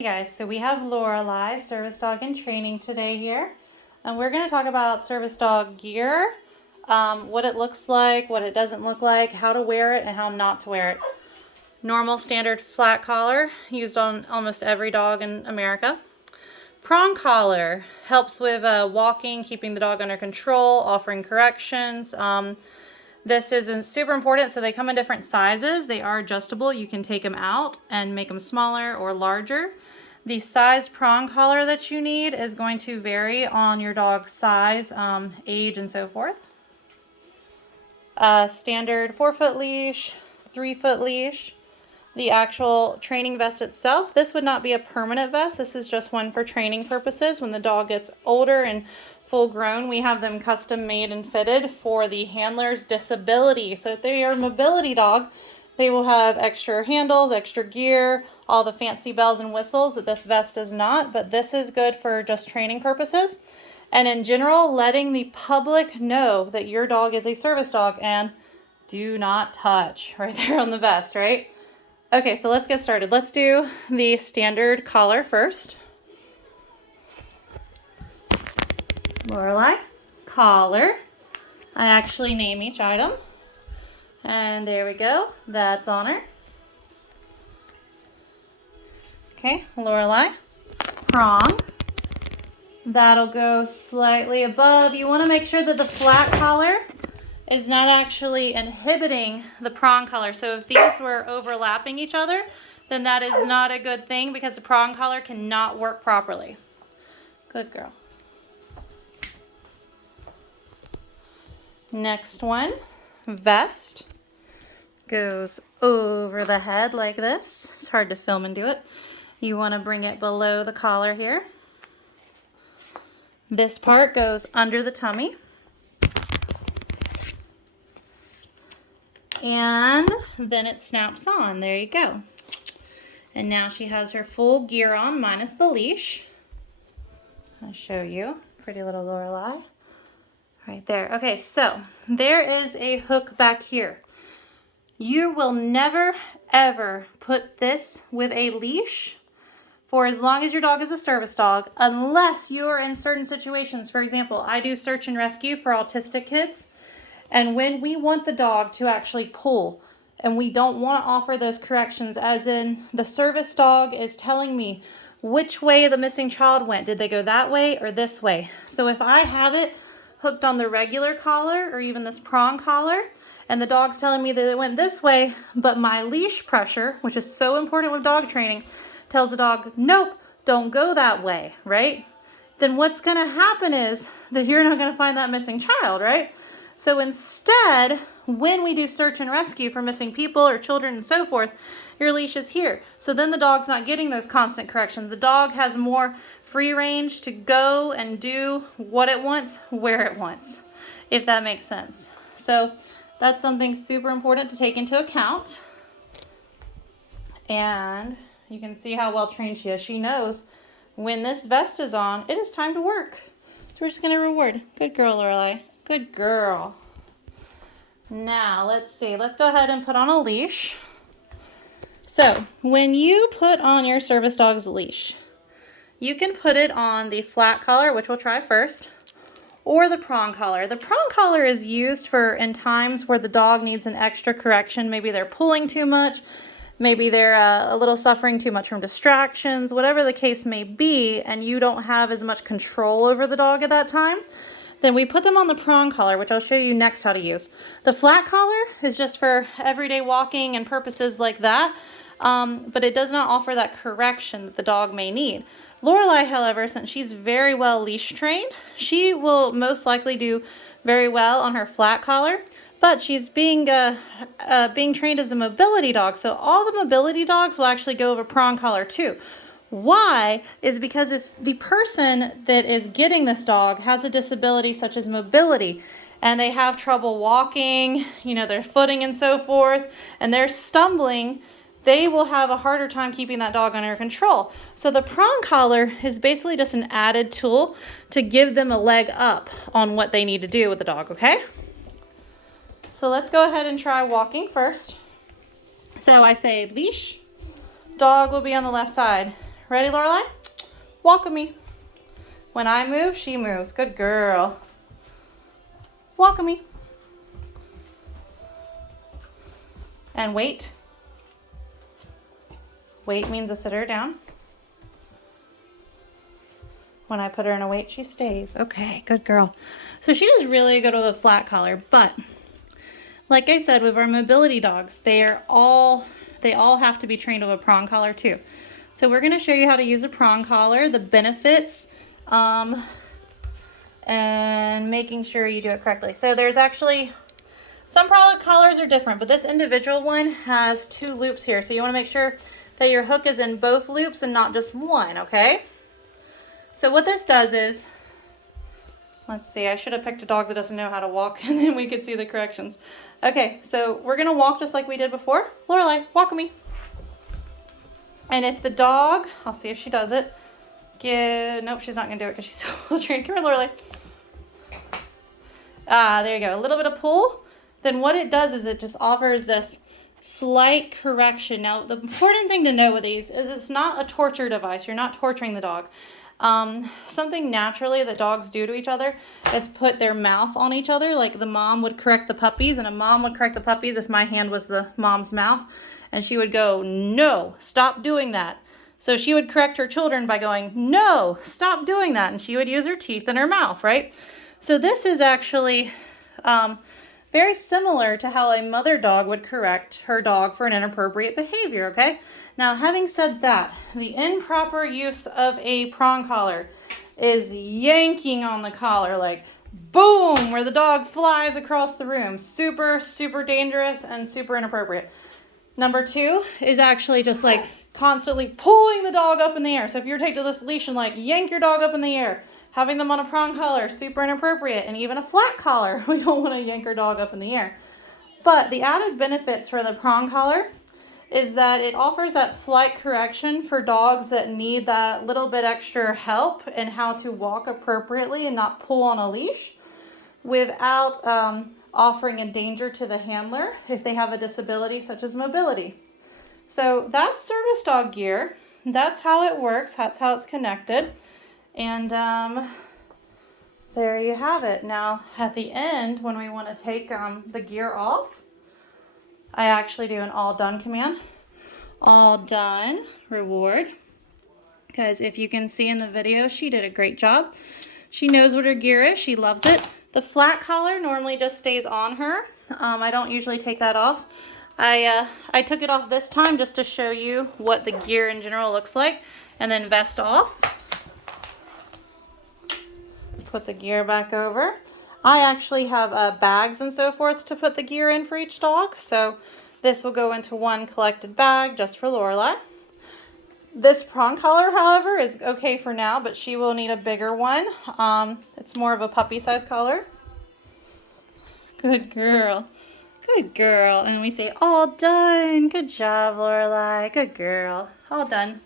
Hey guys, so we have Loralei, service dog in training today here, and we're going to talk about service dog gear, what it looks like, what it doesn't look like, how to wear it, and how not to wear it. Normal standard flat collar, used on almost every dog in America. Prong collar helps with walking, keeping the dog under control, offering corrections. This isn't super important, so they come in different sizes. They are adjustable. You can take them out and make them smaller or larger. The size prong collar that you need is going to vary on your dog's size, age, and so forth. Standard 4-foot leash, 3-foot leash. The actual training vest itself, this would not be a permanent vest. This is just one for training purposes. When the dog gets older and full grown, we have them custom made and fitted for the handler's disability. So if they are a mobility dog, they will have extra handles, extra gear, all the fancy bells and whistles that this vest does not, but this is good for just training purposes. And in general, letting the public know that your dog is a service dog and do not touch right there on the vest, right? Okay, so let's get started. Let's do the standard collar first. Loralei, collar. I actually name each item. And there we go. That's on her. Okay, Loralei, prong. That'll go slightly above. You want to make sure that the flat collar is not actually inhibiting the prong collar. So if these were overlapping each other, then that is not a good thing because the prong collar cannot work properly. Good girl. Next one, vest. Goes over the head like this. It's hard to film and do it. You want to bring it below the collar here. This part goes under the tummy. And then it snaps on. There you go. And now she has her full gear on minus the leash. I'll show you. Pretty little Loralei. Right there. Okay, so there is a hook back here. You will never, ever put this with a leash for as long as your dog is a service dog, unless you are in certain situations. For example, I do search and rescue for autistic kids. And when we want the dog to actually pull, and we don't want to offer those corrections, as in the service dog is telling me which way the missing child went. Did they go that way or this way? So if I have it hooked on the regular collar or even this prong collar, and the dog's telling me that it went this way, but my leash pressure, which is so important with dog training, tells the dog, nope, don't go that way, right? Then what's going to happen is that you're not going to find that missing child, right? So instead, when we do search and rescue for missing people or children and so forth, your leash is here. So then the dog's not getting those constant corrections. The dog has more free range to go and do what it wants, where it wants, if that makes sense. So that's something super important to take into account. And you can see how well trained she is. She knows when this vest is on, it is time to work. So we're just going to reward. Good girl, Loralei. Good girl. Now, let's see. Let's go ahead and put on a leash. So, when you put on your service dog's leash, you can put it on the flat collar, which we'll try first, or the prong collar. The prong collar is used for in times where the dog needs an extra correction. Maybe they're pulling too much. Maybe they're a little suffering too much from distractions, whatever the case may be, and you don't have as much control over the dog at that time. Then we put them on the prong collar, which I'll show you next how to use. The flat collar is just for everyday walking and purposes like that, but it does not offer that correction that the dog may need. Loralei, however, since she's very well leash trained, she will most likely do very well on her flat collar, but she's being trained as a mobility dog, so all the mobility dogs will actually go over prong collar too. Why? Is because if the person that is getting this dog has a disability such as mobility and they have trouble walking, their footing and so forth, and they're stumbling, they will have a harder time keeping that dog under control. So the prong collar is basically just an added tool to give them a leg up on what they need to do with the dog, okay? So let's go ahead and try walking first. So I say leash, dog will be on the left side. Ready, Lorelei? Walk with me. When I move, she moves. Good girl. Walk with me. And wait. Wait means to sit her down. When I put her in a wait, she stays. Okay, good girl. So she does really good with a flat collar, but like I said, with our mobility dogs, they all have to be trained with a prong collar too. So we're going to show you how to use a prong collar, the benefits, and making sure you do it correctly. So there's actually, some prong collars are different, but this individual one has 2 loops here. So you want to make sure that your hook is in both loops and not just one, okay? So what this does is, let's see, I should have picked a dog that doesn't know how to walk and then we could see the corrections. Okay, so we're going to walk just like we did before. Lorelei, walk with me. And if the dog, I'll see if she does it. Nope, she's not going to do it because she's so trained. Come here, Lorelei. There you go. A little bit of pull. Then what it does is it just offers this slight correction. Now, the important thing to know with these is it's not a torture device. You're not torturing the dog. Something naturally that dogs do to each other is put their mouth on each other. Like the mom would correct the puppies, and a mom would correct the puppies if my hand was the mom's mouth. And she would go, no, stop doing that. So she would correct her children by going, no, stop doing that. And she would use her teeth in her mouth, right? So this is actually very similar to how a mother dog would correct her dog for an inappropriate behavior, okay? Now, having said that, the improper use of a prong collar is yanking on the collar, like boom, where the dog flies across the room. Super, super dangerous and super inappropriate. Number 2 is actually just like constantly pulling the dog up in the air. So if you're taking this leash and like yank your dog up in the air, having them on a prong collar, super inappropriate. And even a flat collar, we don't want to yank our dog up in the air. But the added benefits for the prong collar is that it offers that slight correction for dogs that need that little bit extra help in how to walk appropriately and not pull on a leash without offering a danger to the handler if they have a disability such as mobility. So that's service dog gear. That's how it works. That's how it's connected. And there you have it. Now at the end, when we want to take the gear off, I actually do an all done command. All done, reward. Because if you can see in the video, she did a great job. She knows what her gear is. She loves it. The flat collar normally just stays on her. I don't usually take that off. I took it off this time just to show you what the gear in general looks like. And then vest off. Put the gear back over. I actually have bags and so forth to put the gear in for each dog. So this will go into one collected bag just for Lorelei. This prong collar, however, is okay for now, but she will need a bigger one. It's more of a puppy size collar. Good girl. Good girl. And we say, all done. Good job, Lorelei. Good girl. All done.